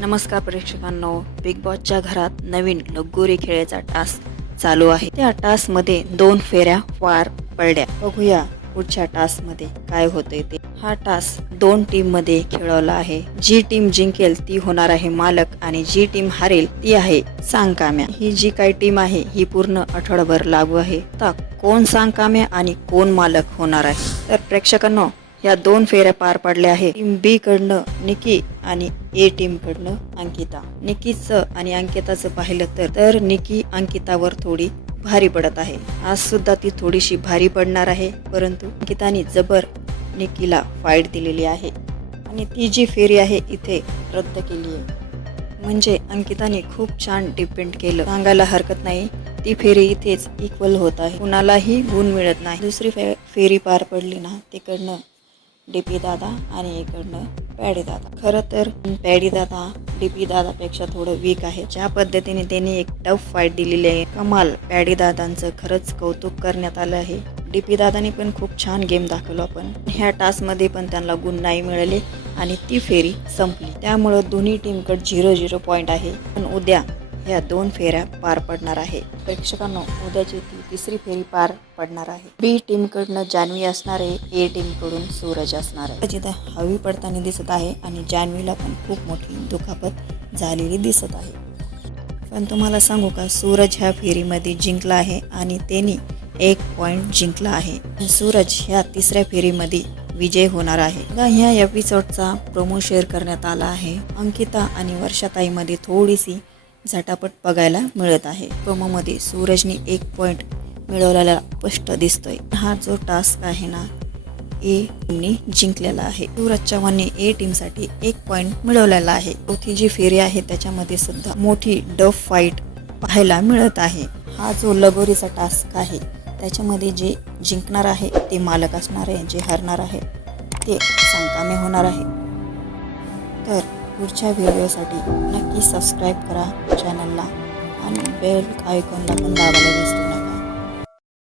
नमस्कार प्रेक्षकांनो, बिग बॉसच्या घरात नवीन लगोरी खेळाचा टास्क चालू आहे। त्या टास्क मध्ये 2 फेऱ्या पार पडल्या। बघूया पुढच्या टास्क मध्ये काय होतंय ते। हा टास्क 2 टीम मध्ये खेळवला आहे। जी टीम जिंकेल ती होणार आहे मालक आणि जी टीम हारेल ती आहे सांगकाम्या। ही जी काही टीम आहे ही पूर्ण आठवडाभर लागू आहे। तर कोण सांगकाम्या आणि कोण मालक होणार आहे। तर प्रेक्षकांनो, या 2 फेऱ्या पार पडल्या आहे। टीम बी कडनं निकी आणि ए टीम कडनं अंकिता। निकीचं आणि अंकिताचं पाहिलं तर निकी अंकितावर थोडी भारी पडत आहे। आज सुद्धा ती थोडीशी भारी पडणार आहे, परंतु अंकिताने जबर निकीला फाईट दिलेली आहे आणि ती जी फेरी आहे इथे रद्द केली आहे। म्हणजे अंकिताने खूप छान डिपेंड केलं, सांगायला हरकत नाही। ती फेरी इथेच इक्वल होत आहे, कुणालाही गुण मिळत नाही। दुसरी फेरी पार पडली ना, तिकडनं डीपी दादा आणि इकडनं पॅडी दादा। खरं तर पॅडी दादा डीपी दादापेक्षा थोडं वीक आहे। ज्या पद्धतीने त्यांनी एक टफ फाईट दिलेली आहे, कमाल। पॅडी दादांचं खरंच कौतुक करण्यात आलं आहे। डीपी दादानी पण खूप छान गेम दाखवला, पण ह्या टास्क मध्ये पण त्यांना गुण नाही मिळाले आणि ती फेरी संपली। त्यामुळे दोन्ही टीमकडे 0-0 पॉइंट आहे। पण उद्या ह्या 2 फेऱ्या पार पडणार आहे। प्रेक्षकांनो, उद्याची ती तिसरी फेरी पार पडणार आहे। बी टीम कडनं जान्हवी असणार आहे, ए टीम कडून सूरज असणार आहे। जिथं हवी पडताना दिसत आहे आणि जान्हवीला पण खूप मोठी दुखापत झालेली दिसत आहे। पण तुम्हाला सांगू का, सूरज ह्या फेरीमध्ये जिंकला आहे आणि त्यांनी 1 पॉइंट जिंकला आहे। सूरज ह्या तिसऱ्या फेरीमध्ये विजय होणार आहे। ह्या एपिसोडचा प्रोमो शेअर करण्यात आला आहे। अंकिता आणि वर्षाताई मध्ये थोडीशी झटापट बघायला मिळत आहे। प्रोमो मध्ये सूरजने 1 पॉइंट मिळवलेला स्पष्ट दिसतोय। हा जो टास्क आहे ना, ए टीमने जिंकलेला आहे। सूरज चव्हाणने ए टीम साठी 1 पॉइंट मिळवलेला आहे। चौथी जी फेरी आहे त्याच्यामध्ये सुद्धा मोठी डफ फाईट पाहायला मिळत आहे। हा जो लगोरीचा टास्क आहे त्याच्यामध्ये जे जिंकणार आहे ते मालक असणार आहे, जे हारणार आहे ते सांगकामे होणार आहे। तर पुढच्या व्हिडिओसाठी नक्की सबस्क्राईब करा चॅनलला आणि बेल आयकॉनला पण दाबायला विसरू नका।